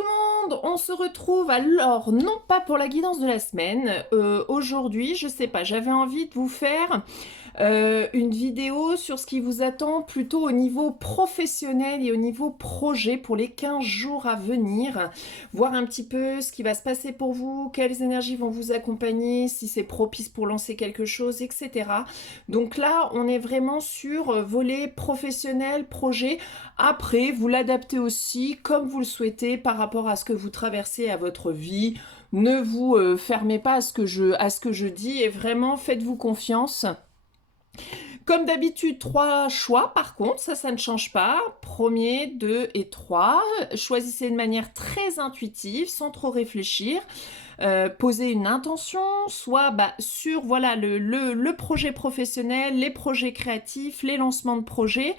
le monde, on se retrouve alors non pas pour la guidance de la semaine, aujourd'hui je sais pas, j'avais envie de vous faire une vidéo sur ce qui vous attend plutôt au niveau professionnel et au niveau projet pour les 15 jours à venir, voir un petit peu ce qui va se passer pour vous, quelles énergies vont vous accompagner, si c'est propice pour lancer quelque chose, etc. Donc là, on est vraiment sur volet professionnel, projet. Après, vous l'adaptez aussi comme vous le souhaitez par rapport à ce que vous traversez à votre vie. Ne vous fermez pas à ce que je dis et vraiment faites-vous confiance. Comme d'habitude, 3 choix par contre, ça ne change pas. Premier, 2 et 3. Choisissez de manière très intuitive, sans trop réfléchir. Posez une intention, soit sur voilà, le projet professionnel, les projets créatifs, les lancements de projets,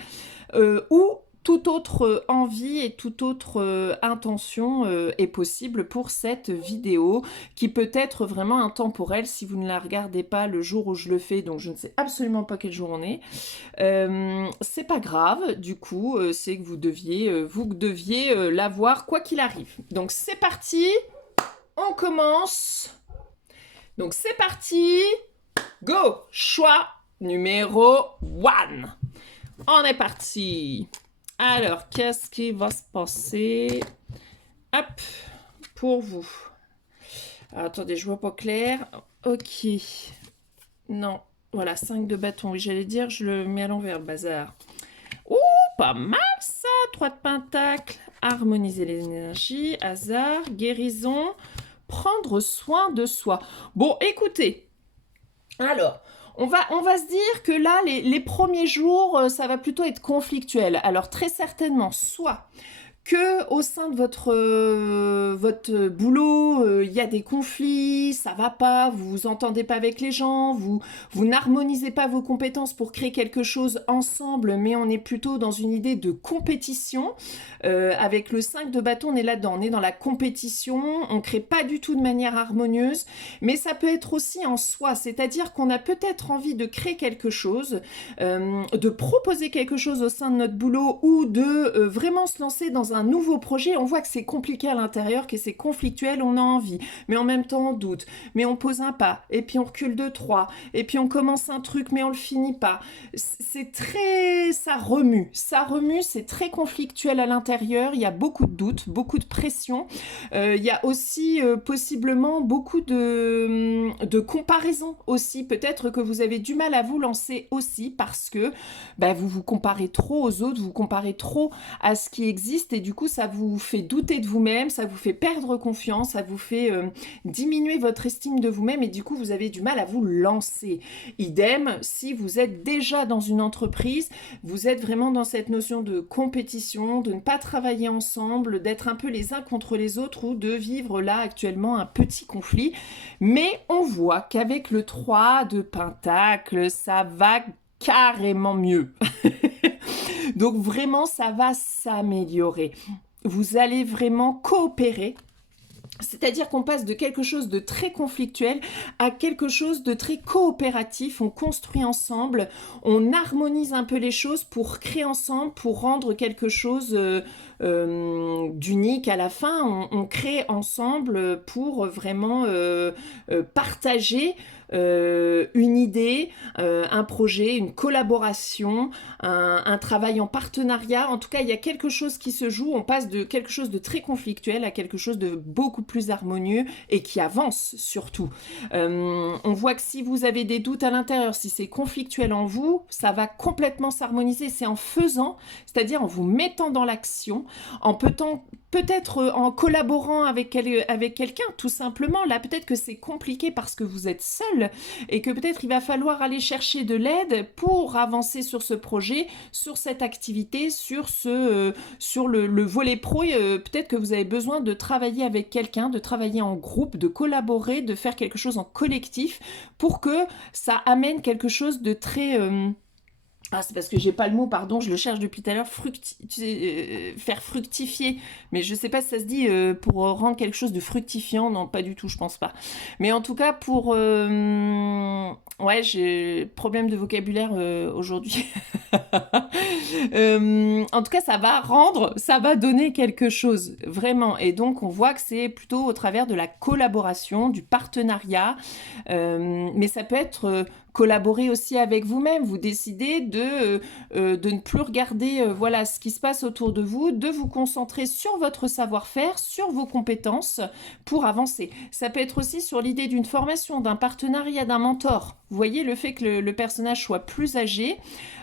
ou toute autre envie et toute autre intention est possible pour cette vidéo qui peut être vraiment intemporelle si vous ne la regardez pas le jour où je le fais, donc je ne sais absolument pas quel jour on est. C'est pas grave, du coup, c'est que vous deviez la voir quoi qu'il arrive. Donc c'est parti, on commence. Donc c'est parti, go! Choix numéro 1. On est parti. Alors, qu'est-ce qui va se passer? Hop, pour vous. Alors, attendez, je vois pas clair. Ok. Non, voilà, 5 de bâton. Oui, j'allais dire, je le mets à l'envers, le bazar. Ouh, pas mal ça! 3 de pentacle. Harmoniser les énergies. Hasard, guérison. Prendre soin de soi. Bon, écoutez. Alors, on va se dire que là, les premiers jours, ça va plutôt être conflictuel. Alors, très certainement, soit que au sein de votre boulot, il y a des conflits, ça va pas, vous vous entendez pas avec les gens, vous n'harmonisez pas vos compétences pour créer quelque chose ensemble, mais on est plutôt dans une idée de compétition. Avec le 5 de bâton, on est là-dedans, on est dans la compétition, on crée pas du tout de manière harmonieuse, mais ça peut être aussi en soi, c'est-à-dire qu'on a peut-être envie de créer quelque chose, de proposer quelque chose au sein de notre boulot ou de vraiment se lancer dans un nouveau projet. On voit que c'est compliqué à l'intérieur, que c'est conflictuel, on a envie, mais en même temps on doute, mais on pose un pas, et puis on recule de 3, et puis on commence un truc, mais on le finit pas. C'est très... ça remue, c'est très conflictuel à l'intérieur, il y a beaucoup de doutes, beaucoup de pression, il y a aussi possiblement beaucoup de comparaison aussi, peut-être que vous avez du mal à vous lancer aussi parce que vous vous comparez trop aux autres, vous comparez trop à ce qui existe et du coup ça vous fait douter de vous-même, ça vous fait perdre confiance, ça vous fait diminuer votre estime de vous-même et du coup vous avez du mal à vous lancer. Idem, si vous êtes déjà dans une entreprise, vous êtes vraiment dans cette notion de compétition, de ne pas travailler ensemble, d'être un peu les uns contre les autres ou de vivre là actuellement un petit conflit. Mais on voit qu'avec le 3 de pentacle, ça va carrément mieux. Donc vraiment, ça va s'améliorer. Vous allez vraiment coopérer. C'est-à-dire qu'on passe de quelque chose de très conflictuel à quelque chose de très coopératif. On construit ensemble, on harmonise un peu les choses pour créer ensemble, pour rendre quelque chose d'unique à la fin. On crée ensemble pour vraiment partager une idée, un projet, une collaboration, un travail en partenariat. En tout cas, il y a quelque chose qui se joue. On passe de quelque chose de très conflictuel à quelque chose de beaucoup plus harmonieux et qui avance surtout. On voit que si vous avez des doutes à l'intérieur, si c'est conflictuel en vous, ça va complètement s'harmoniser. C'est en faisant, c'est-à-dire en vous mettant dans l'action, en peut-être en collaborant avec quelqu'un, tout simplement. Là, peut-être que c'est compliqué parce que vous êtes seul et que peut-être il va falloir aller chercher de l'aide pour avancer sur ce projet, sur cette activité, sur le volet pro. Peut-être que vous avez besoin de travailler avec quelqu'un, de travailler en groupe, de collaborer, de faire quelque chose en collectif pour que ça amène quelque chose de très... Ah, c'est parce que j'ai pas le mot, pardon, je le cherche depuis tout à l'heure, faire fructifier. Mais je sais pas si ça se dit pour rendre quelque chose de fructifiant, non, pas du tout, je pense pas. Mais en tout cas, ouais, j'ai problème de vocabulaire aujourd'hui. En tout cas, ça va donner quelque chose, vraiment. Et donc, on voit que c'est plutôt au travers de la collaboration, du partenariat, mais ça peut être collaborer aussi avec vous-même. Vous décidez de ne plus regarder voilà, ce qui se passe autour de vous, de vous concentrer sur votre savoir-faire, sur vos compétences pour avancer. Ça peut être aussi sur l'idée d'une formation, d'un partenariat, d'un mentor. Vous voyez, le fait que le personnage soit plus âgé,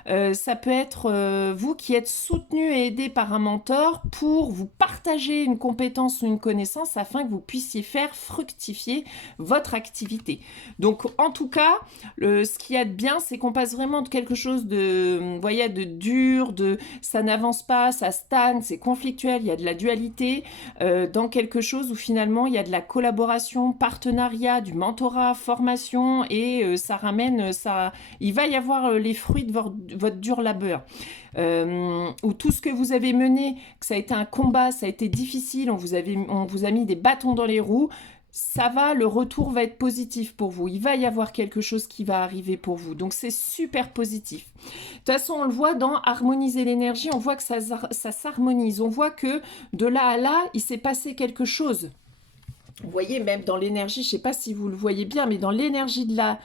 ça peut être vous qui êtes soutenu et aidé par un mentor pour vous partager une compétence ou une connaissance afin que vous puissiez faire fructifier votre activité. Donc en tout cas, ce qu'il y a de bien, c'est qu'on passe vraiment de quelque chose de, voyez, de dur, de ça n'avance pas, ça stagne, c'est conflictuel, il y a de la dualité, dans quelque chose où finalement il y a de la collaboration, partenariat, du mentorat, formation, et ça ramène, ça, il va y avoir les fruits de votre dur labeur. Ou tout ce que vous avez mené, que ça a été un combat, ça a été difficile, on vous a mis des bâtons dans les roues, ça va, le retour va être positif pour vous. Il va y avoir quelque chose qui va arriver pour vous. Donc c'est super positif. De toute façon, on le voit dans harmoniser l'énergie, on voit que ça s'harmonise. On voit que de là à là, il s'est passé quelque chose. Vous voyez, même dans l'énergie, je ne sais pas si vous le voyez bien, mais dans l'énergie de la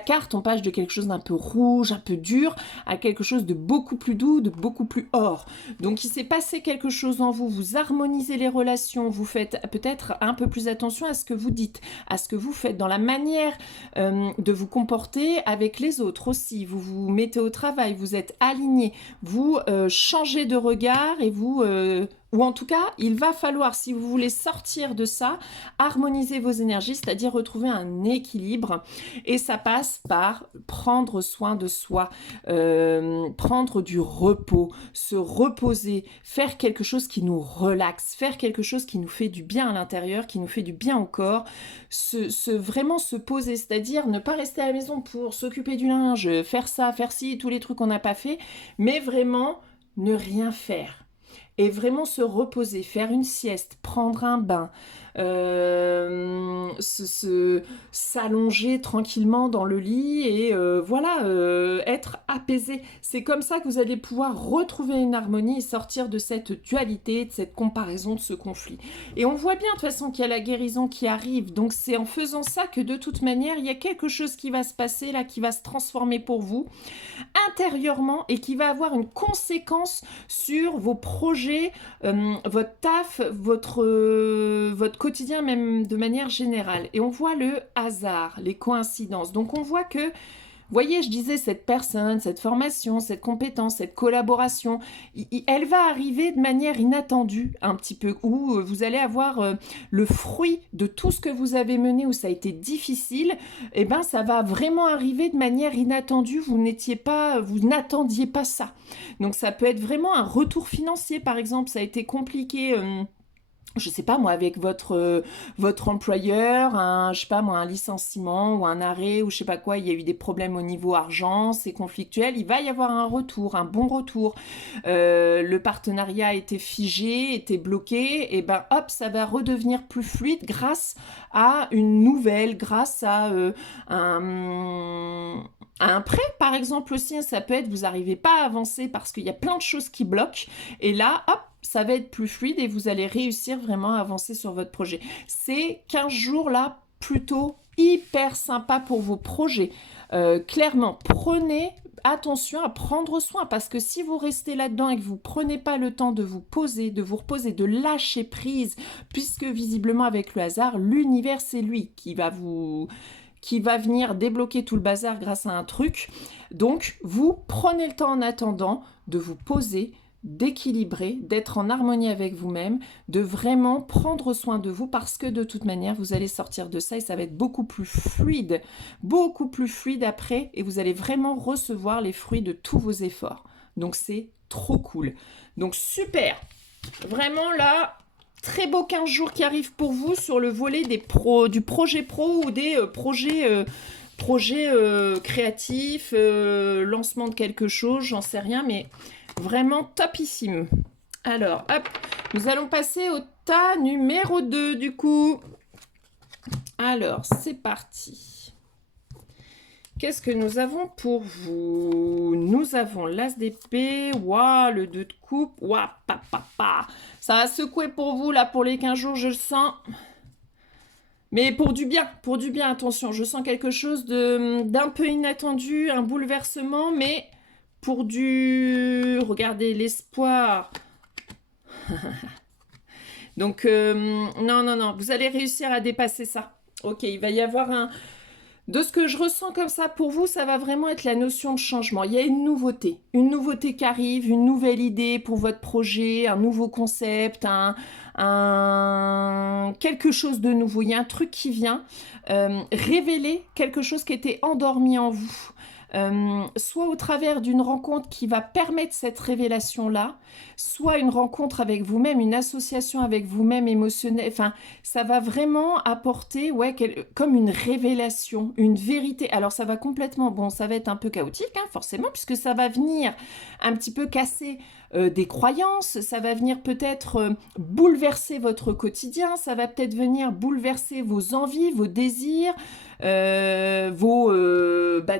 carte, on passe de quelque chose d'un peu rouge, un peu dur, à quelque chose de beaucoup plus doux, de beaucoup plus or. Donc il s'est passé quelque chose en vous, vous harmonisez les relations, vous faites peut-être un peu plus attention à ce que vous dites, à ce que vous faites, dans la manière de vous comporter avec les autres aussi. Vous vous mettez au travail, vous êtes aligné, vous changez de regard et vous... ou en tout cas, il va falloir, si vous voulez sortir de ça, harmoniser vos énergies, c'est-à-dire retrouver un équilibre. Et ça passe par prendre soin de soi, prendre du repos, se reposer, faire quelque chose qui nous relaxe, faire quelque chose qui nous fait du bien à l'intérieur, qui nous fait du bien au corps, vraiment se poser, c'est-à-dire ne pas rester à la maison pour s'occuper du linge, faire ça, faire ci, tous les trucs qu'on n'a pas fait, mais vraiment ne rien faire. Et vraiment se reposer, faire une sieste, prendre un bain, s'allonger tranquillement dans le lit et voilà, être apaisé. C'est comme ça que vous allez pouvoir retrouver une harmonie et sortir de cette dualité, de cette comparaison, de ce conflit. Et on voit bien de toute façon qu'il y a la guérison qui arrive. Donc c'est en faisant ça que de toute manière, il y a quelque chose qui va se passer là, qui va se transformer pour vous intérieurement et qui va avoir une conséquence sur vos projets, votre taf, votre quotidien même de manière générale. Et on voit le hasard, les coïncidences. Donc on voit que, voyez, je disais, cette personne, cette formation, cette compétence, cette collaboration, elle va arriver de manière inattendue un petit peu, où vous allez avoir le fruit de tout ce que vous avez mené, où ça a été difficile, et ben ça va vraiment arriver de manière inattendue, vous n'attendiez pas ça. Donc ça peut être vraiment un retour financier, par exemple, ça a été compliqué... je sais pas moi, avec votre employeur, je sais pas moi, un licenciement ou un arrêt ou je sais pas quoi, il y a eu des problèmes au niveau argent, c'est conflictuel, il va y avoir un retour, un bon retour. Le partenariat était figé, était bloqué, et ben hop, ça va redevenir plus fluide grâce à une nouvelle, grâce à un prêt, par exemple aussi, ça peut être, vous n'arrivez pas à avancer parce qu'il y a plein de choses qui bloquent, et là, hop, ça va être plus fluide et vous allez réussir vraiment à avancer sur votre projet. C'est 15 jours là, plutôt hyper sympa pour vos projets. Clairement, prenez attention à prendre soin, parce que si vous restez là-dedans et que vous prenez pas le temps de vous poser, de vous reposer, de lâcher prise, puisque visiblement avec le hasard, l'univers c'est lui qui va venir débloquer tout le bazar grâce à un truc. Donc, vous prenez le temps en attendant de vous poser, d'équilibrer, d'être en harmonie avec vous-même, de vraiment prendre soin de vous, parce que de toute manière, vous allez sortir de ça et ça va être beaucoup plus fluide après, et vous allez vraiment recevoir les fruits de tous vos efforts. Donc, c'est trop cool. Donc, super! Vraiment là... Très beau 15 jours qui arrivent pour vous sur le volet du projet pro ou des projets créatifs, lancement de quelque chose, j'en sais rien, mais vraiment topissime. Alors, hop, nous allons passer au tas numéro 2 du coup. Alors, c'est parti. Qu'est-ce que nous avons pour vous? Nous avons l'as d'épée, waouh, le 2 de coupe, waouh, pa. Ça va secouer pour vous, là, pour les 15 jours, je le sens. Mais pour du bien, attention, je sens quelque chose d'un peu inattendu, un bouleversement, mais pour du... Regardez, l'espoir. Donc, non, vous allez réussir à dépasser ça. Ok, il va y avoir un... De ce que je ressens comme ça pour vous, ça va vraiment être la notion de changement. Il y a une nouveauté qui arrive, une nouvelle idée pour votre projet, un nouveau concept, quelque chose de nouveau. Il y a un truc qui vient révéler quelque chose qui était endormi en vous. Soit au travers d'une rencontre qui va permettre cette révélation-là, soit une rencontre avec vous-même, une association avec vous-même émotionnelle. Enfin, ça va vraiment apporter, ouais, comme une révélation, une vérité. Alors, ça va complètement, bon, ça va être un peu chaotique, hein, forcément, puisque ça va venir un petit peu casser des croyances, ça va venir peut-être bouleverser votre quotidien, ça va peut-être venir bouleverser vos envies, vos désirs, de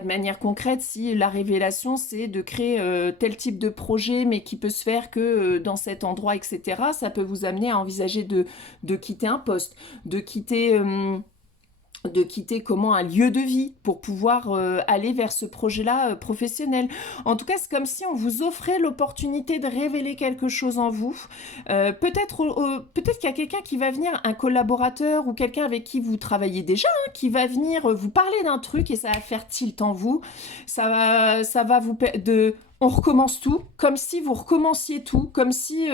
manière concrète, si la révélation c'est de créer tel type de projet mais qui peut se faire que dans cet endroit, etc., ça peut vous amener à envisager de quitter un poste, de quitter comment un lieu de vie pour pouvoir aller vers ce projet-là professionnel. En tout cas, c'est comme si on vous offrait l'opportunité de révéler quelque chose en vous. Peut-être qu'il y a quelqu'un qui va venir, un collaborateur ou quelqu'un avec qui vous travaillez déjà, hein, qui va venir vous parler d'un truc et ça va faire tilt en vous. Ça va vous on recommence tout, comme si vous recommenciez tout, comme si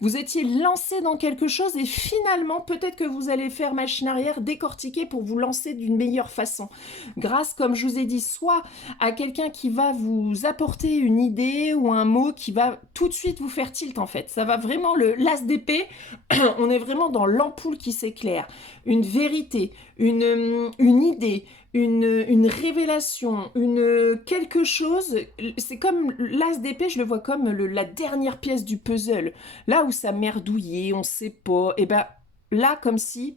vous étiez lancé dans quelque chose et finalement, peut-être que vous allez faire machine arrière, décortiquer pour vous lancer d'une meilleure façon. Grâce, comme je vous ai dit, soit à quelqu'un qui va vous apporter une idée ou un mot qui va tout de suite vous faire tilt en fait. Ça va vraiment, l'as d'épée, on est vraiment dans l'ampoule qui s'éclaire. Une vérité, une idée, une révélation, quelque chose, c'est comme l'as d'épée, je le vois comme la dernière pièce du puzzle, là où ça merdouillait, on sait pas, et ben là comme si,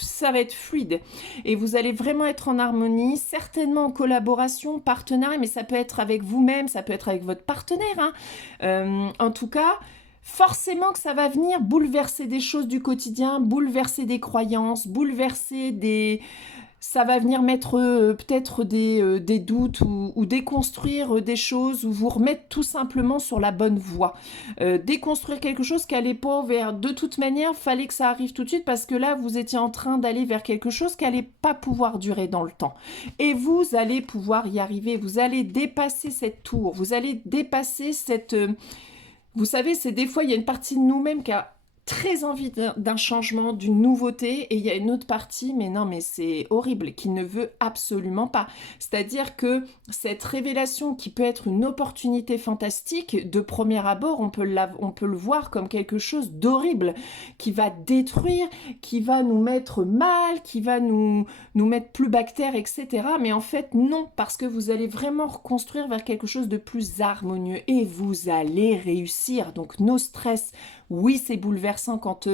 ça va être fluide, et vous allez vraiment être en harmonie, certainement en collaboration, partenariat, mais ça peut être avec vous-même, ça peut être avec votre partenaire, hein. En tout cas, forcément que ça va venir bouleverser des choses du quotidien, bouleverser des croyances, bouleverser des... Ça va venir mettre peut-être des doutes ou déconstruire des choses ou vous remettre tout simplement sur la bonne voie. Déconstruire quelque chose qui n'allait pas vers... De toute manière, fallait que ça arrive tout de suite parce que là, vous étiez en train d'aller vers quelque chose qui n'allait pas pouvoir durer dans le temps. Et vous allez pouvoir y arriver. Vous allez dépasser cette tour. Vous allez dépasser cette... Vous savez, c'est des fois, il y a une partie de nous-mêmes qui a très envie d'un changement, d'une nouveauté, et il y a une autre partie, mais non, mais c'est horrible, qui ne veut absolument pas. C'est-à-dire que cette révélation qui peut être une opportunité fantastique, de premier abord, on peut le voir comme quelque chose d'horrible, qui va détruire, qui va nous mettre mal, qui va nous mettre plus bactères, etc. Mais en fait, non, parce que vous allez vraiment reconstruire vers quelque chose de plus harmonieux, et vous allez réussir. Donc, nos stress, oui, c'est bouleversant quand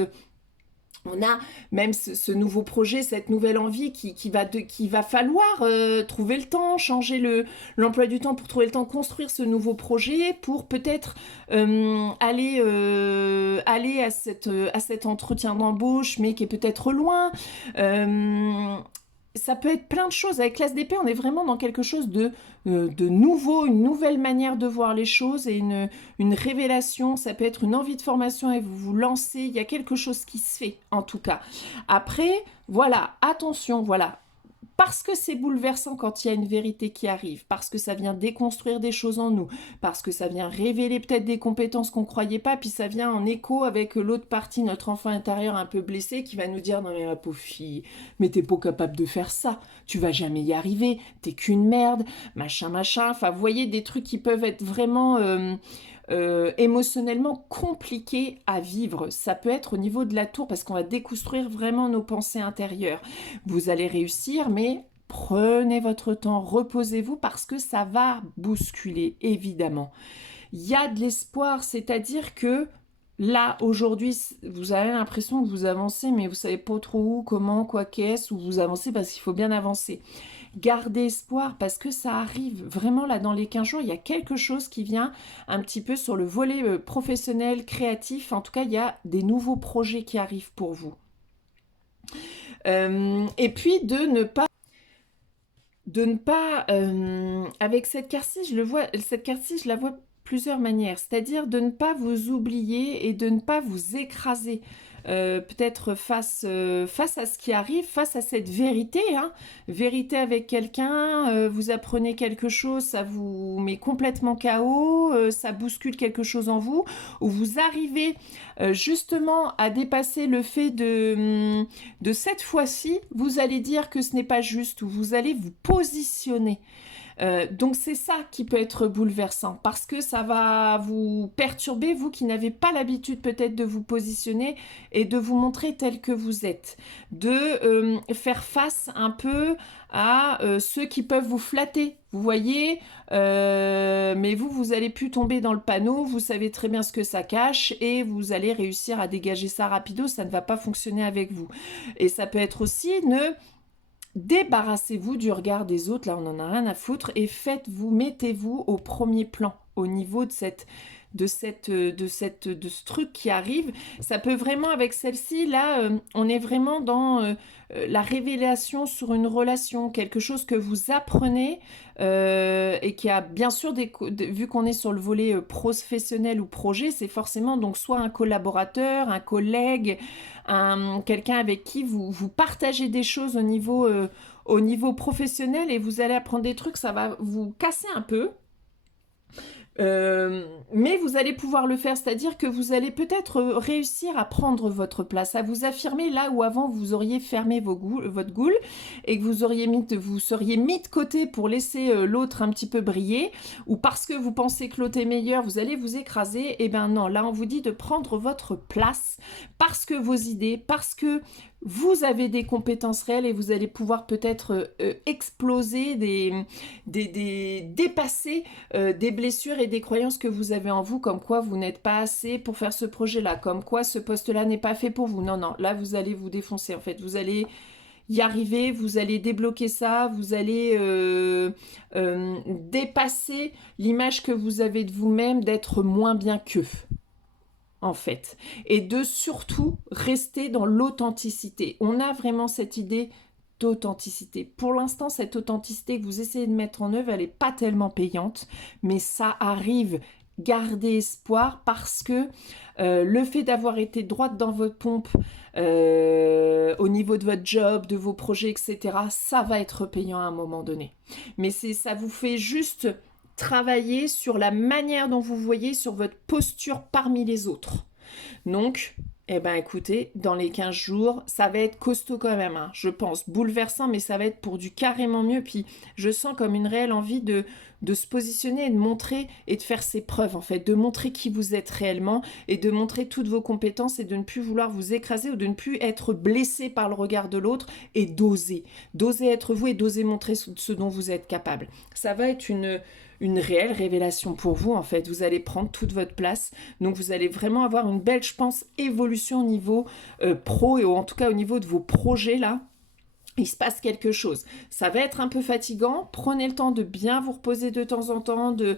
on a même ce nouveau projet, cette nouvelle envie qui va falloir trouver le temps, changer l'emploi du temps pour trouver le temps, construire ce nouveau projet pour peut-être aller à cet entretien d'embauche, mais qui est peut-être loin. Ça peut être plein de choses. Avec l'As d'épée, on est vraiment dans quelque chose de nouveau, une nouvelle manière de voir les choses et une révélation. Ça peut être une envie de formation et vous vous lancez. Il y a quelque chose qui se fait, en tout cas. Après, voilà, attention, voilà. Parce que c'est bouleversant quand il y a une vérité qui arrive, parce que ça vient déconstruire des choses en nous, parce que ça vient révéler peut-être des compétences qu'on ne croyait pas, puis ça vient en écho avec l'autre partie, notre enfant intérieur un peu blessé, qui va nous dire « Non mais ma pauvre fille, mais t'es pas capable de faire ça, tu vas jamais y arriver, t'es qu'une merde, machin, machin ». Enfin, vous voyez, des trucs qui peuvent être vraiment... émotionnellement compliqué à vivre. Ça peut être au niveau de la tour parce qu'on va déconstruire vraiment nos pensées intérieures. Vous allez réussir, mais prenez votre temps, reposez-vous parce que ça va bousculer, évidemment. Il y a de l'espoir, c'est-à-dire que là, aujourd'hui, vous avez l'impression que vous avancez, mais vous savez pas trop où, comment, quoi, qu'est-ce, ou vous avancez parce qu'il faut bien avancer. gardez espoir parce que ça arrive. Vraiment, là, dans les 15 jours, il y a quelque chose qui vient un petit peu sur le volet professionnel, créatif. En tout cas, il y a des nouveaux projets qui arrivent pour vous. Et puis, avec cette carte-ci, je la vois plusieurs manières, c'est-à-dire de ne pas vous oublier et de ne pas vous écraser. Peut-être face à ce qui arrive, face à cette vérité, hein. Vérité avec quelqu'un, vous apprenez quelque chose, ça vous met complètement KO, ça bouscule quelque chose en vous, ou vous arrivez justement à dépasser le fait de cette fois-ci, vous allez dire que ce n'est pas juste, ou vous allez vous positionner. Donc c'est ça qui peut être bouleversant parce que ça va vous perturber, vous qui n'avez pas l'habitude peut-être de vous positionner et de vous montrer tel que vous êtes, de faire face un peu à ceux qui peuvent vous flatter, vous voyez, mais vous allez plus tomber dans le panneau, vous savez très bien ce que ça cache et vous allez réussir à dégager ça rapido, ça ne va pas fonctionner avec vous. Et ça peut être aussi débarrassez-vous du regard des autres, là on en a rien à foutre, et mettez-vous au premier plan, au niveau de ce truc qui arrive. Ça peut vraiment, avec celle-ci, là, on est vraiment dans la révélation sur une relation, quelque chose que vous apprenez et qui a bien sûr, vu qu'on est sur le volet professionnel ou projet, c'est forcément donc soit un collaborateur, un collègue, quelqu'un avec qui vous partagez des choses au niveau professionnel et vous allez apprendre des trucs, ça va vous casser un peu. Mais vous allez pouvoir le faire, c'est-à-dire que vous allez peut-être réussir à prendre votre place, à vous affirmer là où avant vous auriez fermé votre goule et que vous seriez mis de côté pour laisser l'autre un petit peu briller, ou parce que vous pensez que l'autre est meilleur, vous allez vous écraser. Et ben non, là on vous dit de prendre votre place parce que vos idées, parce que vous avez des compétences réelles et vous allez pouvoir peut-être exploser, dépasser des blessures et des croyances que vous avez en vous, comme quoi vous n'êtes pas assez pour faire ce projet-là, comme quoi ce poste-là n'est pas fait pour vous. Non, non, là vous allez vous défoncer en fait. Vous allez y arriver, vous allez débloquer ça, vous allez dépasser l'image que vous avez de vous-même d'être moins bien qu'eux. En fait, et de surtout rester dans l'authenticité. On a vraiment cette idée d'authenticité. Pour l'instant, cette authenticité que vous essayez de mettre en œuvre, elle n'est pas tellement payante, mais ça arrive. Gardez espoir parce que le fait d'avoir été droite dans votre pompe au niveau de votre job, de vos projets, etc., ça va être payant à un moment donné. Mais ça vous fait juste travailler sur la manière dont vous voyez, sur votre posture parmi les autres. Donc, eh ben écoutez, dans les 15 jours, ça va être costaud quand même, hein, je pense, bouleversant, mais ça va être pour du carrément mieux. Puis je sens comme une réelle envie de se positionner et de montrer et de faire ses preuves en fait, de montrer qui vous êtes réellement et de montrer toutes vos compétences et de ne plus vouloir vous écraser ou de ne plus être blessé par le regard de l'autre et d'oser être vous et d'oser montrer ce dont vous êtes capable. Ça va être une réelle révélation pour vous en fait, vous allez prendre toute votre place, donc vous allez vraiment avoir une belle, je pense, évolution au niveau pro et en tout cas au niveau de vos projets là. Il se passe quelque chose. Ça va être un peu fatigant. Prenez le temps de bien vous reposer de temps en temps, de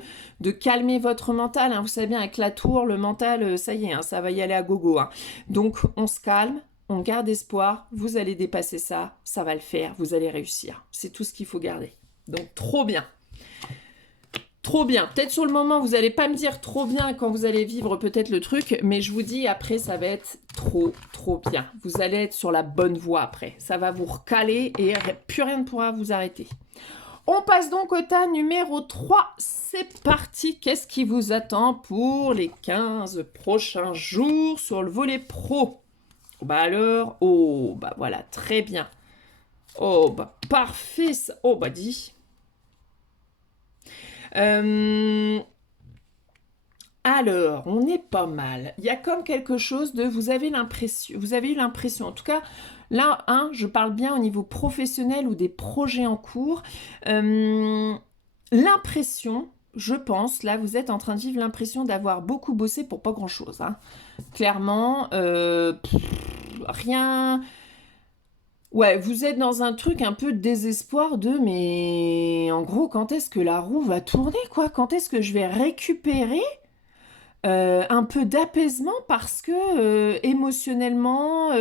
calmer votre mental. Hein. Vous savez bien, avec la tour, le mental, ça y est, hein, ça va y aller à gogo. Hein. Donc, on se calme, on garde espoir. Vous allez dépasser ça, ça va le faire, vous allez réussir. C'est tout ce qu'il faut garder. Donc, trop bien. Trop bien. Peut-être sur le moment, vous n'allez pas me dire trop bien quand vous allez vivre peut-être le truc, mais je vous dis après, ça va être trop bien. Vous allez être sur la bonne voie après. Ça va vous recaler et plus rien ne pourra vous arrêter. On passe donc au tas numéro 3. C'est parti. Qu'est-ce qui vous attend pour les 15 prochains jours sur le volet pro? Bah alors, oh, bah voilà, très bien. Oh, bah parfait. Oh, bah dis. Alors, on est pas mal. Il y a comme quelque chose de... Vous avez eu l'impression, en tout cas, là, hein, je parle bien au niveau professionnel ou des projets en cours. L'impression, je pense, là, vous êtes en train de vivre l'impression d'avoir beaucoup bossé pour pas grand-chose. Hein. Clairement, rien... Ouais, vous êtes dans un truc un peu de désespoir de, mais en gros, quand est-ce que la roue va tourner, quoi? Quand est-ce que je vais récupérer un peu d'apaisement parce que émotionnellement,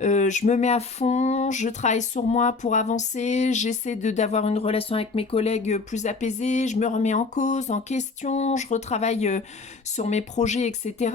je me mets à fond, je travaille sur moi pour avancer, j'essaie d'avoir une relation avec mes collègues plus apaisée, je me remets en cause, en question, je retravaille sur mes projets, etc.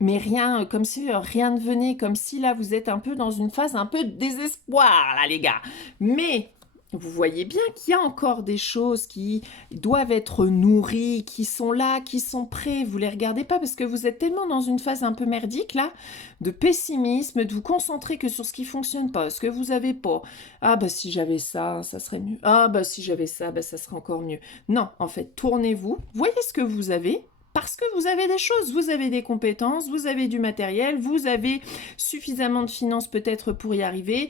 Mais rien, comme si rien ne venait, comme si là vous êtes un peu dans une phase un peu de désespoir, là les gars. Mais vous voyez bien qu'il y a encore des choses qui doivent être nourries, qui sont là, qui sont prêts. Vous les regardez pas parce que vous êtes tellement dans une phase un peu merdique là, de pessimisme, de vous concentrer que sur ce qui fonctionne pas, ce que vous avez pas. Ah bah si j'avais ça, ça serait mieux. Ah bah si j'avais ça, bah ça serait encore mieux. Non, en fait, tournez-vous, voyez ce que vous avez. Parce que vous avez des choses, vous avez des compétences, vous avez du matériel, vous avez suffisamment de finances peut-être pour y arriver,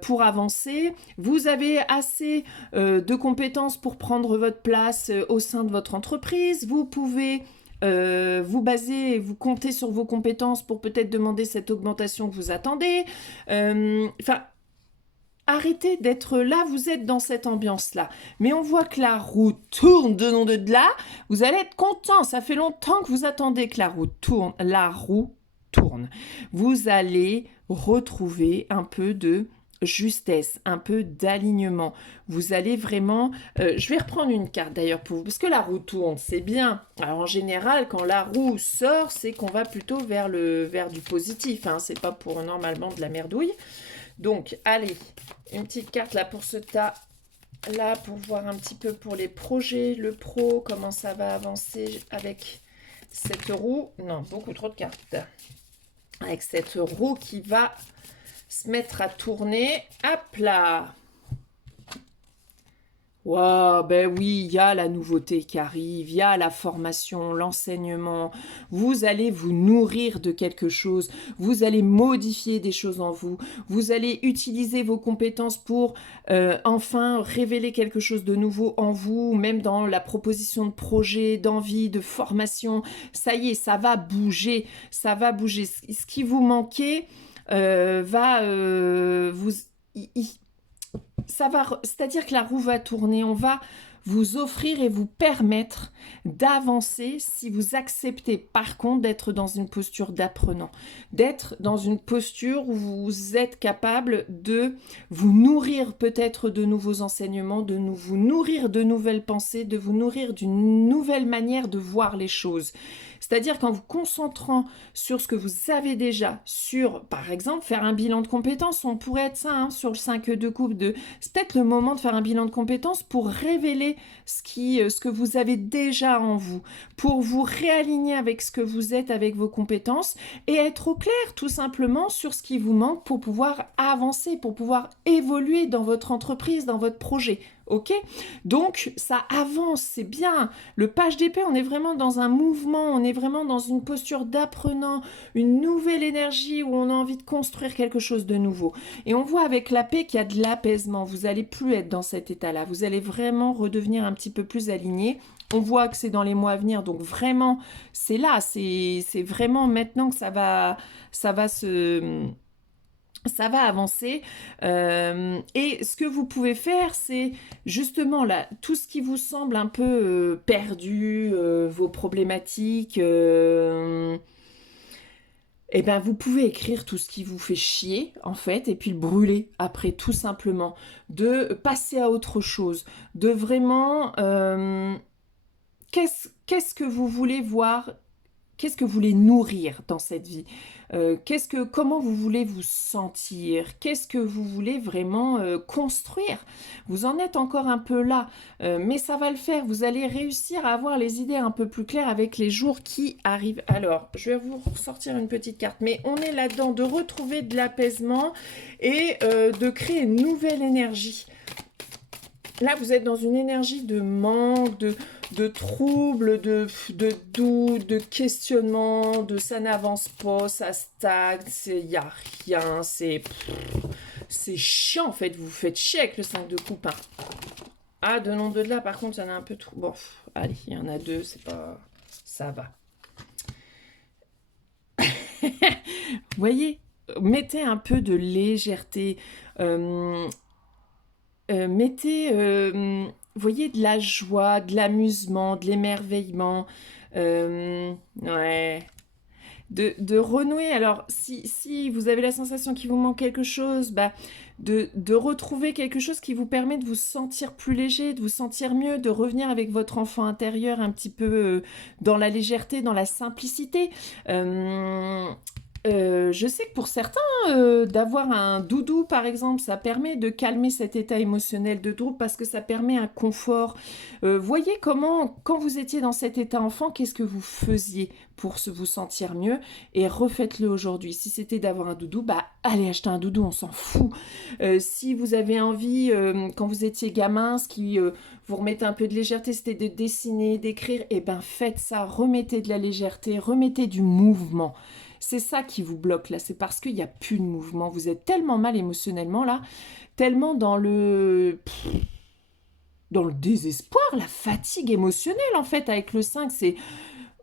pour avancer, vous avez assez de compétences pour prendre votre place au sein de votre entreprise, vous pouvez vous baser, vous compter sur vos compétences pour peut-être demander cette augmentation que vous attendez. Enfin, arrêtez d'être là, vous êtes dans cette ambiance-là. Mais on voit que la roue tourne de nom de là, vous allez être content. Ça fait longtemps que vous attendez que la roue tourne. La roue tourne. Vous allez retrouver un peu de justesse, un peu d'alignement. Vous allez vraiment... je vais reprendre une carte d'ailleurs pour vous, parce que la roue tourne, c'est bien. Alors en général, quand la roue sort, c'est qu'on va plutôt vers du positif. Hein. C'est pas pour normalement de la merdouille. Donc, allez, une petite carte là pour ce tas là pour voir un petit peu pour les projets, le pro, comment ça va avancer avec cette roue. Non, beaucoup trop de cartes. Avec cette roue qui va se mettre à tourner. Hop là. Wow, ben oui, il y a la nouveauté qui arrive, il y a la formation, l'enseignement. Vous allez vous nourrir de quelque chose, vous allez modifier des choses en vous, vous allez utiliser vos compétences pour enfin révéler quelque chose de nouveau en vous, même dans la proposition de projet, d'envie, de formation. Ça y est, ça va bouger, ça va bouger. Ce qui vous manquait va vous... ça va, c'est-à-dire que la roue va tourner, on va vous offrir et vous permettre d'avancer si vous acceptez par contre d'être dans une posture d'apprenant, d'être dans une posture où vous êtes capable de vous nourrir peut-être de nouveaux enseignements, de vous nourrir de nouvelles pensées, de vous nourrir d'une nouvelle manière de voir les choses. C'est-à-dire qu'en vous concentrant sur ce que vous avez déjà, sur par exemple faire un bilan de compétences, on pourrait être ça hein, sur le 5 de coupe de c'est peut-être le moment de faire un bilan de compétences pour révéler ce que vous avez déjà en vous, pour vous réaligner avec ce que vous êtes, avec vos compétences, et être au clair tout simplement sur ce qui vous manque pour pouvoir avancer, pour pouvoir évoluer dans votre entreprise, dans votre projet. Ok? Donc ça avance, c'est bien. Le page d'épée, on est vraiment dans un mouvement, on est vraiment dans une posture d'apprenant, une nouvelle énergie où on a envie de construire quelque chose de nouveau. Et on voit avec la paix qu'il y a de l'apaisement. Vous n'allez plus être dans cet état-là. Vous allez vraiment redevenir un petit peu plus aligné. On voit que c'est dans les mois à venir, donc vraiment, c'est là, c'est vraiment maintenant que ça va avancer. Et ce que vous pouvez faire, c'est justement là, tout ce qui vous semble un peu perdu, vos problématiques, eh ben, vous pouvez écrire tout ce qui vous fait chier, en fait, et puis le brûler après, tout simplement. De passer à autre chose. De vraiment... qu'est-ce que vous voulez voir? Qu'est-ce que vous voulez nourrir dans cette vie? Comment vous voulez vous sentir? Qu'est-ce que vous voulez vraiment construire? Vous en êtes encore un peu là, mais ça va le faire. Vous allez réussir à avoir les idées un peu plus claires avec les jours qui arrivent. Alors, je vais vous ressortir une petite carte, mais on est là-dedans de retrouver de l'apaisement et de créer une nouvelle énergie. Là, vous êtes dans une énergie de manque, de troubles, de doute, de questionnement, de ça n'avance pas, ça stagne, il n'y a rien, c'est chiant en fait, vous vous faites chier avec le 5 de coupe. Hein. Ah, de nom de là, par contre, il y en a un peu trop. Bon, allez, il y en a deux, c'est pas... Ça va. Vous voyez, mettez un peu de légèreté, mettez, voyez, de la joie, de l'amusement, de l'émerveillement, ouais, de renouer. Alors, si vous avez la sensation qu'il vous manque quelque chose, bah, de retrouver quelque chose qui vous permet de vous sentir plus léger, de vous sentir mieux, de revenir avec votre enfant intérieur un petit peu dans la légèreté, dans la simplicité. Euh, je sais que pour certains, d'avoir un doudou, par exemple, ça permet de calmer cet état émotionnel de trouble parce que ça permet un confort. Voyez comment, quand vous étiez dans cet état enfant, qu'est-ce que vous faisiez pour vous sentir mieux et refaites-le aujourd'hui. Si c'était d'avoir un doudou, bah allez acheter un doudou, on s'en fout. Si vous avez envie, quand vous étiez gamin, ce qui vous remettez un peu de légèreté, c'était de dessiner, d'écrire, et ben faites ça, remettez de la légèreté, remettez du mouvement. C'est ça qui vous bloque là, c'est parce qu'il n'y a plus de mouvement. Vous êtes tellement mal émotionnellement là, tellement dans le désespoir, la fatigue émotionnelle en fait avec le 5.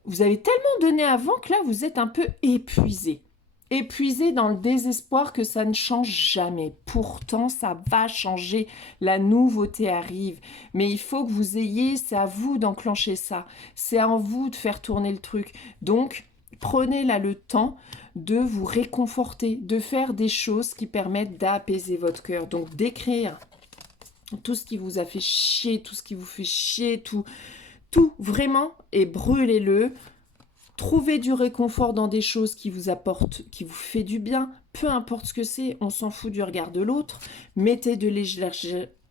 Vous avez tellement donné avant que là vous êtes un peu épuisé. Épuisé dans le désespoir que ça ne change jamais. Pourtant, ça va changer. La nouveauté arrive. Mais il faut que vous ayez, c'est à vous d'enclencher ça. C'est à vous de faire tourner le truc. Donc, prenez là le temps de vous réconforter, de faire des choses qui permettent d'apaiser votre cœur. Donc, d'écrire tout ce qui vous a fait chier, tout ce qui vous fait chier, tout vraiment, et brûlez-le. Trouvez du réconfort dans des choses qui vous apportent, qui vous fait du bien, peu importe ce que c'est, on s'en fout du regard de l'autre. Mettez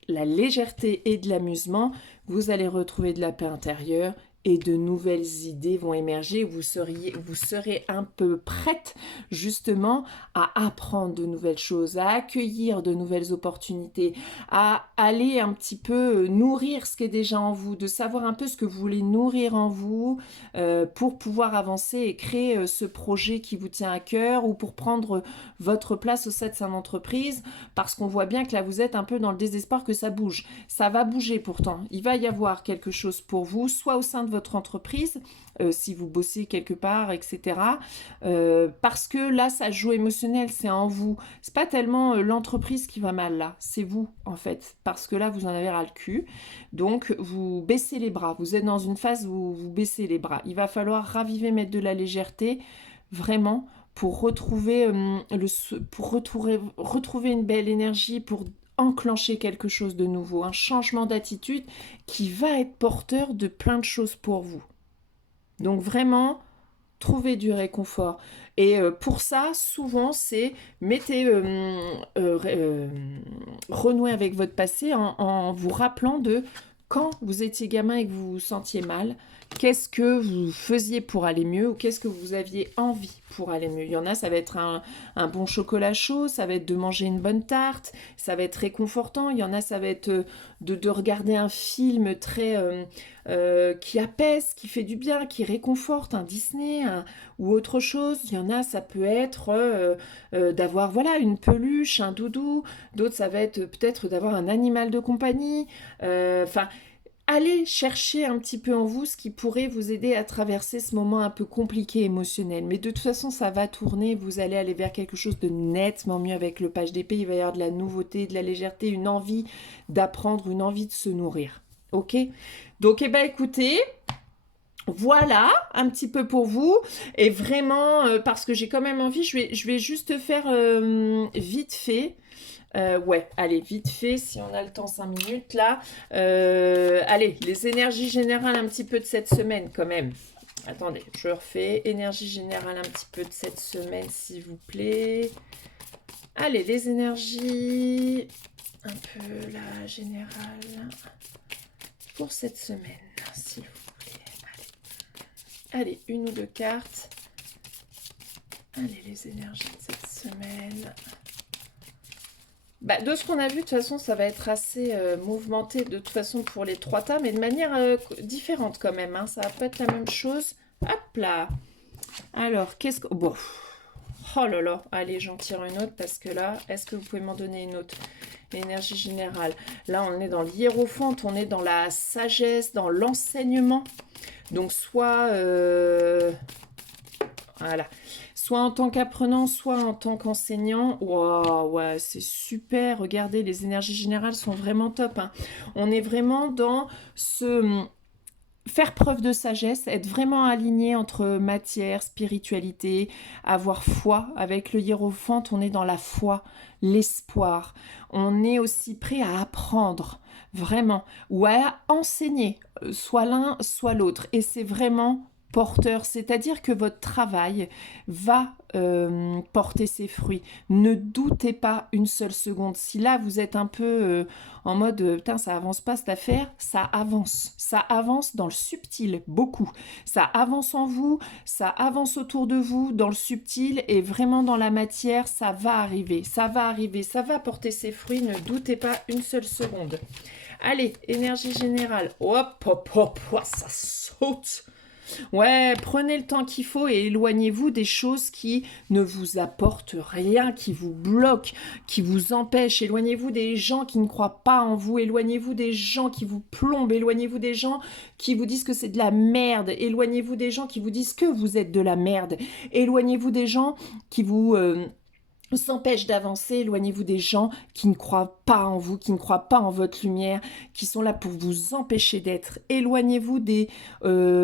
la légèreté et de l'amusement, vous allez retrouver de la paix intérieure et de nouvelles idées vont émerger. Vous serez un peu prête justement à apprendre de nouvelles choses, à accueillir de nouvelles opportunités, à aller un petit peu nourrir ce qui est déjà en vous, de savoir un peu ce que vous voulez nourrir en vous pour pouvoir avancer et créer ce projet qui vous tient à cœur ou pour prendre votre place au sein de son entreprise, parce qu'on voit bien que là vous êtes un peu dans le désespoir que ça bouge. Ça va bouger pourtant. Il va y avoir quelque chose pour vous, soit au sein de votre entreprise, si vous bossez quelque part, etc. Parce que là, ça joue émotionnel, c'est en vous. C'est pas tellement l'entreprise qui va mal là, c'est vous en fait, parce que là, vous en avez ras le cul. Donc, vous baissez les bras. Vous êtes dans une phase où vous baissez les bras. Il va falloir raviver, mettre de la légèreté, vraiment, pour retrouver, retrouver une belle énergie, pour enclencher quelque chose de nouveau, un changement d'attitude qui va être porteur de plein de choses pour vous. Donc vraiment, trouvez du réconfort. Et pour ça, souvent, c'est renouer avec votre passé en vous rappelant de quand vous étiez gamin et que vous vous sentiez mal, qu'est-ce que vous faisiez pour aller mieux ou qu'est-ce que vous aviez envie pour aller mieux. Il y en a, ça va être un bon chocolat chaud, ça va être de manger une bonne tarte, ça va être réconfortant. Il y en a, ça va être de regarder un film qui apaise, qui fait du bien, qui réconforte, un Disney ou autre chose. Il y en a, ça peut être d'avoir voilà, une peluche, un doudou. D'autres, ça va être peut-être d'avoir un animal de compagnie. Enfin, allez chercher un petit peu en vous ce qui pourrait vous aider à traverser ce moment un peu compliqué émotionnel. Mais de toute façon, ça va tourner. Vous allez aller vers quelque chose de nettement mieux avec le page d'épée. Il va y avoir de la nouveauté, de la légèreté, une envie d'apprendre, une envie de se nourrir. Ok? Donc, eh ben, écoutez, voilà un petit peu pour vous. Et vraiment, parce que j'ai quand même envie, je vais juste faire vite fait. Ouais, allez, vite fait, si on a le temps, 5 minutes là. Allez, les énergies générales un petit peu de cette semaine quand même. Attendez, je refais. Énergie générale un petit peu de cette semaine, s'il vous plaît. Allez, les énergies, un peu la générale pour cette semaine, s'il vous plaît. Allez, une ou deux cartes. Allez, les énergies de cette semaine. Bah, de ce qu'on a vu, de toute façon, ça va être assez mouvementé de toute façon pour les 3 tas, mais de manière différente quand même. Hein. Ça va pas être la même chose. Hop là. Alors, qu'est-ce que... Bon. Oh là là. Allez, j'en tire une autre parce que là, est-ce que vous pouvez m'en donner une autre? Énergie générale. Là, on est dans l'hiérophante, on est dans la sagesse, dans l'enseignement. Donc, soit soit en tant qu'apprenant, soit en tant qu'enseignant. Waouh, ouais, c'est super. Regardez, les énergies générales sont vraiment top, hein. On est vraiment dans ce faire preuve de sagesse, être vraiment aligné entre matière, spiritualité, avoir foi. Avec le hiérophante, on est dans la foi, l'espoir. On est aussi prêt à apprendre, vraiment, ou à enseigner, soit l'un, soit l'autre. Et c'est vraiment porteur, c'est-à-dire que votre travail va porter ses fruits. Ne doutez pas une seule seconde. Si là, vous êtes un peu en mode putain, ça avance pas cette affaire, ça avance. Ça avance dans le subtil, beaucoup. Ça avance en vous, ça avance autour de vous, dans le subtil et vraiment dans la matière, ça va arriver. Ça va arriver, ça va porter ses fruits, ne doutez pas une seule seconde. Allez, énergie générale. Hop, hop, hop, hop, ça saute. Ouais, prenez le temps qu'il faut et éloignez-vous des choses qui ne vous apportent rien, qui vous bloquent, qui vous empêchent. Éloignez-vous des gens qui ne croient pas en vous. Éloignez-vous des gens qui vous plombent. Éloignez-vous des gens qui vous disent que c'est de la merde. Éloignez-vous des gens qui vous disent que vous êtes de la merde. Éloignez-vous des gens qui vous s'empêche d'avancer. Éloignez-vous des gens qui ne croient pas en vous, qui ne croient pas en votre lumière, qui sont là pour vous empêcher d'être. Éloignez-vous des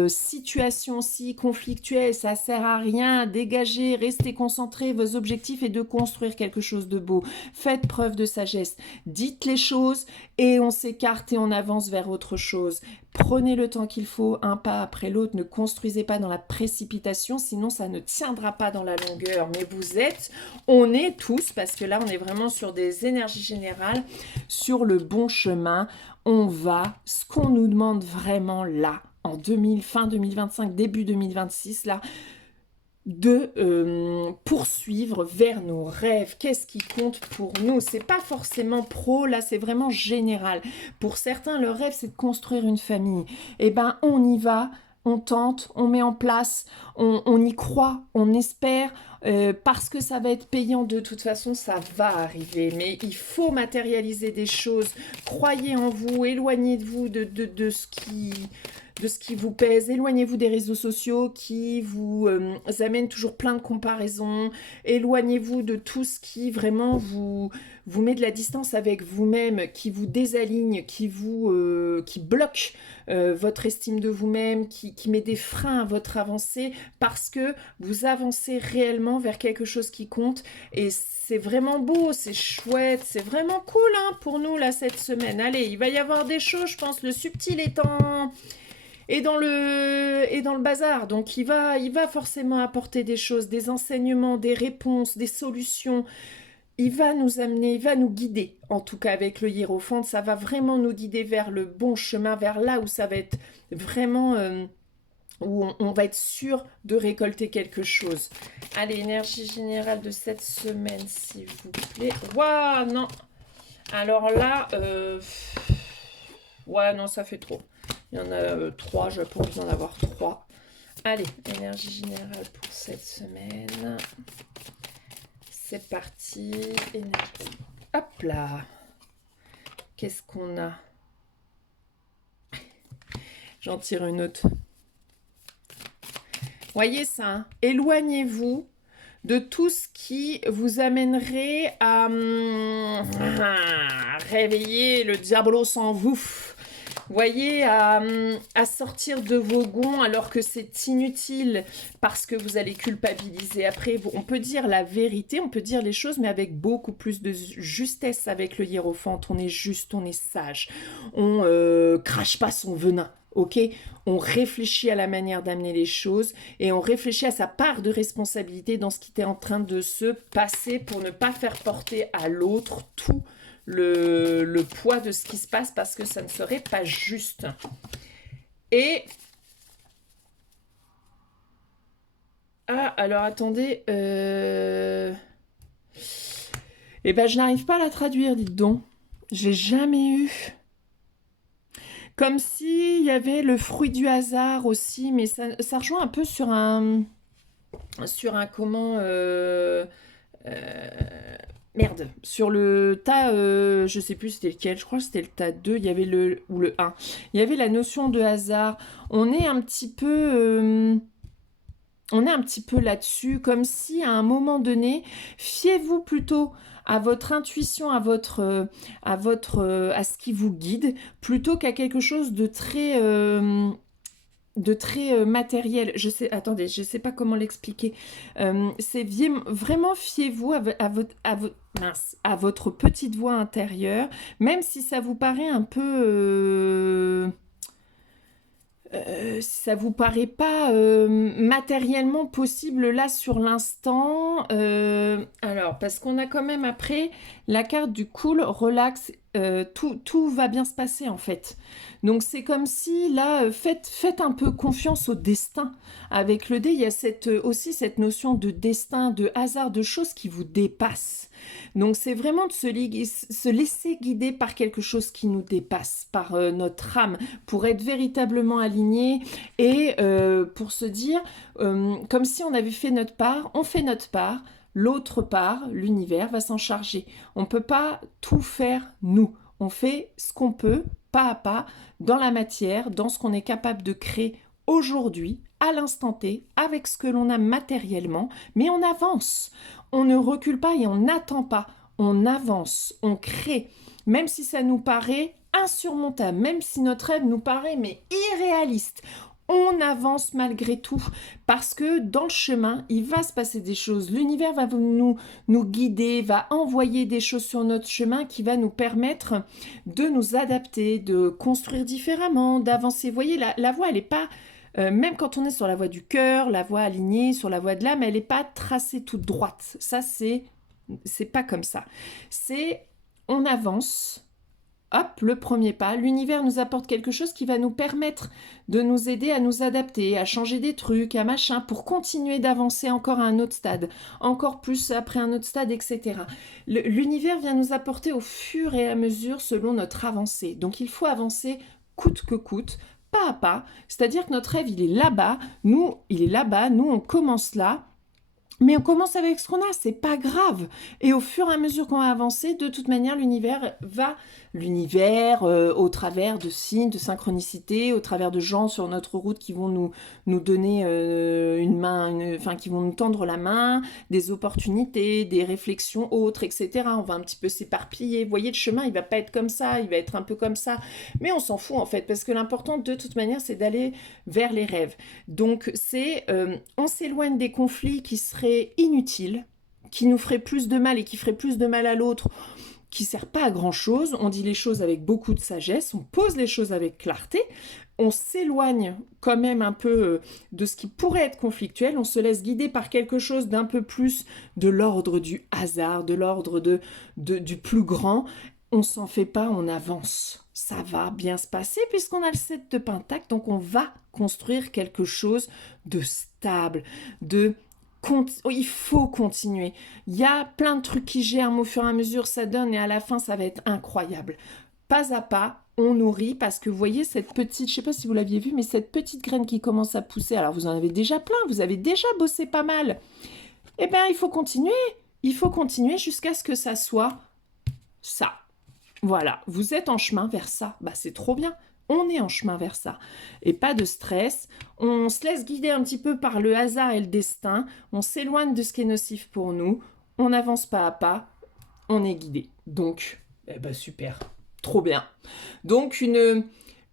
situations si conflictuelles, ça sert à rien. Dégagez, restez concentrés. Vos objectifs est de construire quelque chose de beau. Faites preuve de sagesse. Dites les choses et on s'écarte et on avance vers autre chose. Prenez le temps qu'il faut, un pas après l'autre. Ne construisez pas dans la précipitation, sinon ça ne tiendra pas dans la longueur. Mais on est tous, parce que là on est vraiment sur des énergies générales, sur le bon chemin. On va, ce qu'on nous demande vraiment là, en fin 2025, début 2026, là, de poursuivre vers nos rêves. Qu'est-ce qui compte pour nous? C'est pas forcément pro, là c'est vraiment général. Pour certains, leur rêve c'est de construire une famille. Eh ben on y va, on tente, on met en place, on y croit, on espère, parce que ça va être payant de toute façon, ça va arriver. Mais il faut matérialiser des choses. Croyez en vous, éloignez de vous de ce qui vous pèse. Éloignez-vous des réseaux sociaux qui vous amènent toujours plein de comparaisons. Éloignez-vous de tout ce qui vraiment vous met de la distance avec vous-même, qui vous désaligne, qui bloque votre estime de vous-même, qui met des freins à votre avancée, parce que vous avancez réellement vers quelque chose qui compte. Et c'est vraiment beau, c'est chouette, c'est vraiment cool hein, pour nous là cette semaine. Allez, il va y avoir des choses, je pense, le subtil étant... Et dans le bazar. Donc il va forcément apporter des choses, des enseignements, des réponses, des solutions. Il va nous amener, il va nous guider. En tout cas avec le hiérophante, ça va vraiment nous guider vers le bon chemin, vers là où ça va être vraiment... où on va être sûr de récolter quelque chose. Allez, énergie générale de cette semaine, s'il vous plaît. Waouh, non. Alors là... ouais, non, ça fait trop. Il y en a 3, je pense en avoir 3. Allez, énergie générale pour cette semaine. C'est parti. Énergie. Hop là. Qu'est-ce qu'on a? J'en tire une autre. Voyez ça, hein? Éloignez-vous de tout ce qui vous amènerait à réveiller le diabolos en vous. Voyez, à sortir de vos gonds alors que c'est inutile parce que vous allez culpabiliser. Après, on peut dire la vérité, on peut dire les choses, mais avec beaucoup plus de justesse avec le hiérophante. On est juste, on est sage. On crache pas son venin. Ok, on réfléchit à la manière d'amener les choses et on réfléchit à sa part de responsabilité dans ce qui est en train de se passer pour ne pas faire porter à l'autre tout le poids de ce qui se passe parce que ça ne serait pas juste. Et... ah, alors attendez... Eh ben, je n'arrive pas à la traduire, dites donc. J'ai jamais eu... Comme s'il y avait le fruit du hasard aussi, mais ça rejoint un peu sur un comment... merde, sur le tas, je sais plus c'était lequel, je crois que c'était le tas 2, il y avait ou le 1. Il y avait la notion de hasard. On est un petit peu... On est un petit peu là-dessus, comme si à un moment donné, fiez-vous plutôt à votre intuition, à ce qui vous guide, plutôt qu'à quelque chose de très matériel. Je sais, attendez, je sais pas comment l'expliquer. C'est vraiment fiez-vous à votre petite voix intérieure, même si ça vous paraît un peu si ça vous paraît pas matériellement possible là sur l'instant, alors parce qu'on a quand même après la carte du cool, relax, tout va bien se passer en fait. Donc c'est comme si là, faites un peu confiance au destin. Avec le dé, il y a aussi cette notion de destin, de hasard, de choses qui vous dépassent. Donc c'est vraiment de se laisser guider par quelque chose qui nous dépasse, par notre âme, pour être véritablement aligné et pour se dire, comme si on avait fait notre part, on fait notre part, l'autre part, l'univers, va s'en charger. On ne peut pas tout faire nous. On fait ce qu'on peut, pas à pas, dans la matière, dans ce qu'on est capable de créer aujourd'hui, à l'instant T, avec ce que l'on a matériellement, mais on avance. On ne recule pas et on n'attend pas. On avance, on crée, même si ça nous paraît insurmontable, même si notre rêve nous paraît mais irréaliste. On avance malgré tout parce que dans le chemin, il va se passer des choses. L'univers va nous guider, va envoyer des choses sur notre chemin qui va nous permettre de nous adapter, de construire différemment, d'avancer. Vous voyez, la voie, elle n'est pas... même quand on est sur la voie du cœur, la voie alignée, sur la voie de l'âme, elle n'est pas tracée toute droite. Ça, c'est pas comme ça. C'est on avance, hop, le premier pas. L'univers nous apporte quelque chose qui va nous permettre de nous aider à nous adapter, à changer des trucs, à machin, pour continuer d'avancer encore à un autre stade, encore plus après un autre stade, etc. L'univers vient nous apporter au fur et à mesure selon notre avancée. Donc il faut avancer coûte que coûte, pas à pas. C'est-à-dire que notre rêve, il est là-bas, nous on commence là. Mais on commence avec ce qu'on a, c'est pas grave. Et au fur et à mesure qu'on va avancer, de toute manière, l'univers, au travers de signes, de synchronicité, au travers de gens sur notre route qui vont nous donner une main, enfin qui vont nous tendre la main, des opportunités, des réflexions autres, etc. On va un petit peu s'éparpiller. Vous voyez, le chemin, il va pas être comme ça, il va être un peu comme ça. Mais on s'en fout en fait, parce que l'important de toute manière, c'est d'aller vers les rêves. Donc on s'éloigne des conflits qui seraient inutiles, qui nous feraient plus de mal et qui feraient plus de mal à l'autre, qui ne sert pas à grand chose. On dit les choses avec beaucoup de sagesse, on pose les choses avec clarté, on s'éloigne quand même un peu de ce qui pourrait être conflictuel, on se laisse guider par quelque chose d'un peu plus de l'ordre du hasard, de l'ordre du plus grand. On s'en fait pas, on avance. Ça va bien se passer puisqu'on a le 7 de Pentacle, donc on va construire quelque chose de stable, il faut continuer. Il y a plein de trucs qui germent au fur et à mesure, ça donne et à la fin, ça va être incroyable. Pas à pas, on nourrit parce que vous voyez cette petite, je sais pas si vous l'aviez vu, mais cette petite graine qui commence à pousser, alors vous en avez déjà plein, vous avez déjà bossé pas mal. Eh bien, il faut continuer jusqu'à ce que ça soit ça. Voilà, vous êtes en chemin vers ça, bah c'est trop bien. On est en chemin vers ça. Et pas de stress. On se laisse guider un petit peu par le hasard et le destin. On s'éloigne de ce qui est nocif pour nous. On avance pas à pas. On est guidé. Donc, eh ben super. Trop bien. Donc,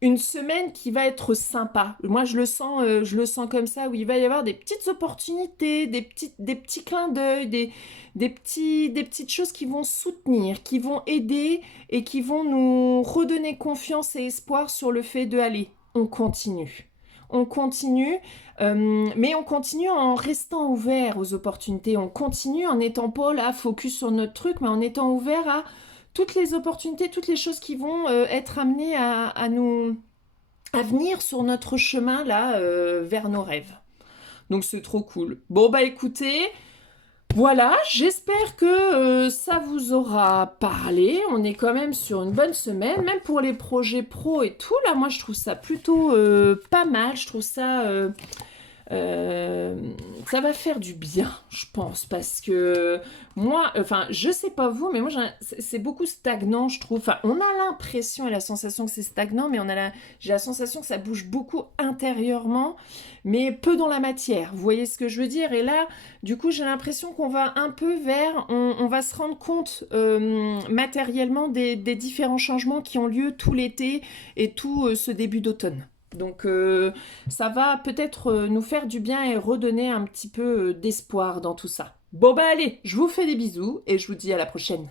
une semaine qui va être sympa. Moi, je le sens comme ça, où il va y avoir des petites opportunités, des petits clins d'œil, des petites choses qui vont soutenir, qui vont aider et qui vont nous redonner confiance et espoir sur le fait de aller. On continue. On continue, mais on continue en restant ouvert aux opportunités. On continue en n'étant pas là, focus sur notre truc, mais en étant ouvert à toutes les opportunités, toutes les choses qui vont être amenées à venir sur notre chemin là vers nos rêves. Donc c'est trop cool. Bon bah écoutez, voilà, j'espère que ça vous aura parlé. On est quand même sur une bonne semaine, même pour les projets pro et tout. Là, moi je trouve ça plutôt pas mal. Je trouve ça Euh, Ça va faire du bien, je pense, parce que moi, enfin, je sais pas vous, mais moi, c'est beaucoup stagnant, je trouve. Enfin, on a l'impression et la sensation que c'est stagnant, mais j'ai la sensation que ça bouge beaucoup intérieurement, mais peu dans la matière. Vous voyez ce que je veux dire? Et là, du coup, j'ai l'impression qu'on va un peu on va se rendre compte matériellement des différents changements qui ont lieu tout l'été et tout ce début d'automne. Donc ça va peut-être nous faire du bien et redonner un petit peu d'espoir dans tout ça. Bon bah allez, je vous fais des bisous et je vous dis à la prochaine.